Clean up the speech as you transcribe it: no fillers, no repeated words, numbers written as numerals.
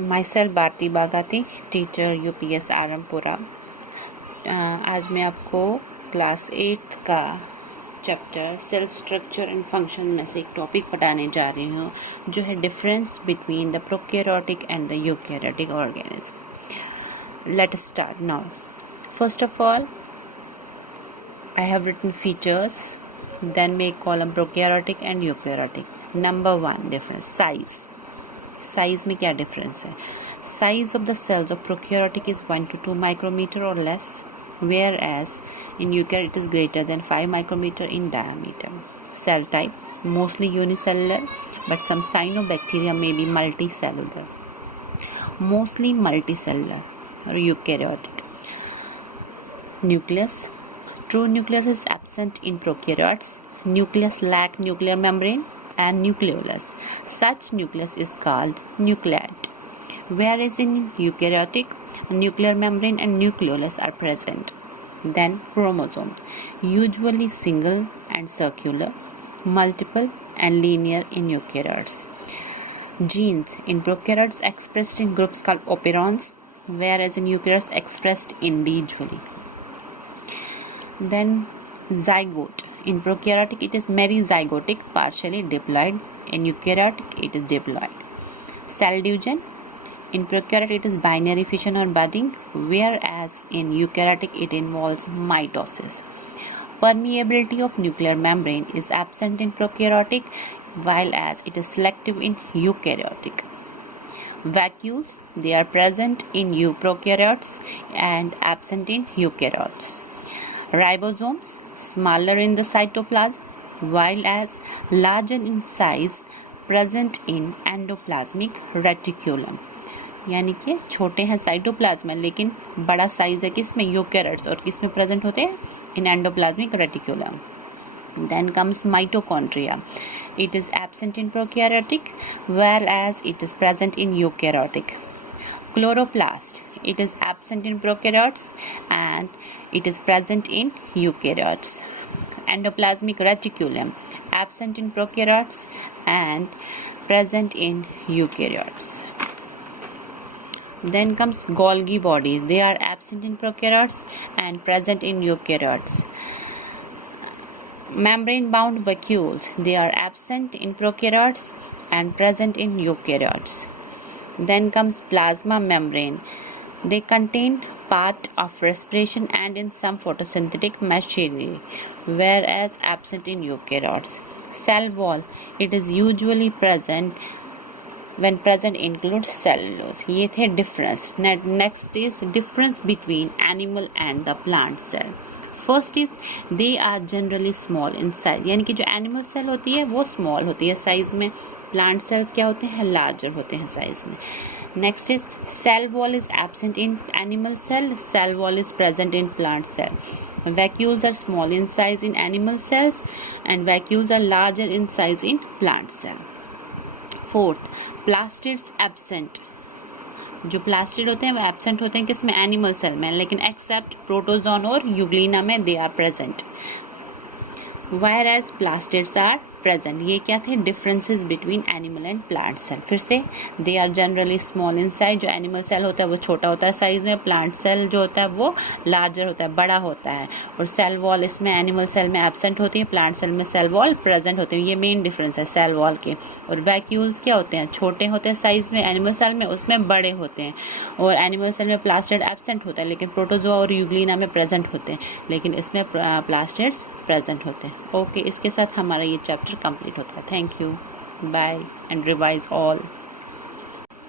myself Bharti Bagati, teacher UPS Arampura. आज मैं आपको क्लास 8 का chapter cell structure and function में से एक टॉपिक पढ़ाने जा रही हूँ, जो है difference between the prokaryotic and the eukaryotic organism. Let us start now. First of all, I have written features, then make column prokaryotic and eukaryotic. Number 1 difference, size. Size में क्या difference है? Size of the cells of prokaryotic is 1 to 2 micrometer or less, whereas in eukaryotic it is greater than 5 micrometer in diameter. Cell type mostly unicellular, but some cyanobacteria may be multicellular. Mostly multicellular or eukaryotic. Nucleus. True nucleus is absent in prokaryotes. Nucleus lack nuclear membrane and nucleolus. Such nucleus is called nucleate. Whereas in eukaryotic, nuclear membrane and nucleolus are present. Then chromosome, usually single and circular, multiple and linear in eukaryotes. Genes in prokaryotes expressed in groups called operons, whereas in eukaryotes expressed individually. Then zygote. In prokaryotic it is merizygotic, partially diploid. In eukaryotic it is diploid. Cell division. In prokaryotic it is binary fission or budding, whereas in eukaryotic it involves mitosis. Permeability of nuclear membrane is absent in prokaryotic, while as it is selective in eukaryotic. Vacuoles, they are present in prokaryotes and absent in eukaryotes. Ribosomes, smaller in the cytoplasm, while as larger in size, present in endoplasmic reticulum. यानी कि छोटे हैं cytoplasm में, लेकिन बड़ा size है किसमें? Eukaryotes. और किसमें प्रेजेंट होते हैं? In endoplasmic reticulum. Then comes mitochondria. It is absent in prokaryotic, whereas it is present in eukaryotic. Chloroplast. It is absent in prokaryotes and it is present in eukaryotes. Endoplasmic reticulum, absent in prokaryotes and present in eukaryotes. Then comes Golgi bodies. They are absent in prokaryotes and present in eukaryotes. Membrane bound vacuoles. They are absent in prokaryotes and present in eukaryotes. Then comes plasma membrane. They contain part of respiration and in some photosynthetic machinery, whereas absent in eukaryotes. Cell wall. It is usually present. When present include cellulose. ये थे difference. Next is difference between animal and the plant cell. First is they are generally small in size, यानी कि जो animal cell होती है वो small होती है साइज में, प्लांट सेल्स क्या होते हैं? लार्जर होते हैं साइज में. Next is cell wall is absent in animal cell wall is present in plant cell. vacuoles are small in size in animal cells and vacuoles are larger in size in plant cell. Fourth, plastids absent. जो plastid होते हैं वो absent होते हैं किसमें? Animal cell में, लेकिन accept protozoan और यूग्लिना में they are present. Whereas plastids are present. ये क्या थे? Differences between animal and plant cell. फिर से they are generally small in size. जो एनिमल सेल होता है वो छोटा होता है साइज में, प्लांट सेल जो होता है वो लार्जर होता है, बड़ा होता है. और सेल वॉल इसमें एनिमल सेल में एब्सेंट होती है, प्लांट सेल में सेल वॉल प्रेजेंट होती है. ये मेन डिफरेंस है सेल वॉल के. और वैक्यूल्स क्या होते हैं? छोटे होते हैं साइज में एनिमल सेल में, उसमें बड़े होते हैं. और एनिमल सेल में प्लास्टिड एब्सेंट होता है, लेकिन प्रोटोजोआ और यूग्लिना में प्रेजेंट होते हैं, लेकिन इसमें प्लास्टिड्स प्रेजेंट होते हैं. ओके, इसके साथ हमारा ये चैप्टर कंप्लीट होता है. Thank you, bye and revise all.